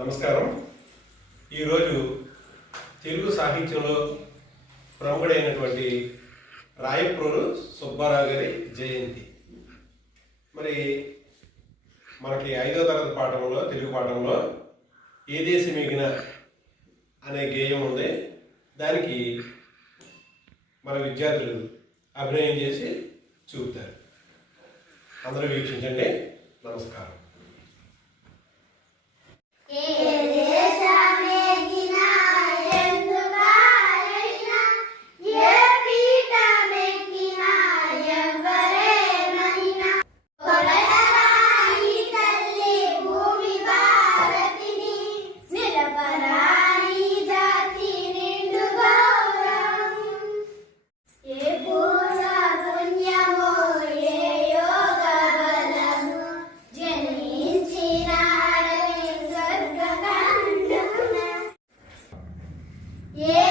నమస్కారం. ఈరోజు తెలుగు సాహిత్యంలో ప్రముఖుడైనటువంటి రాయప్రోలు సుబ్బారావు గారి జయంతి. మరి మనకి 5వ తరగతి పాఠంలో తెలుగు పాఠంలో ఏ దేశమేగిన అనే గేయం ఉంది. దానికి మన విద్యార్థులు అభినయం చేసి చూపుతారు. అందరూ వీక్షించండి. నమస్కారం. Yeah.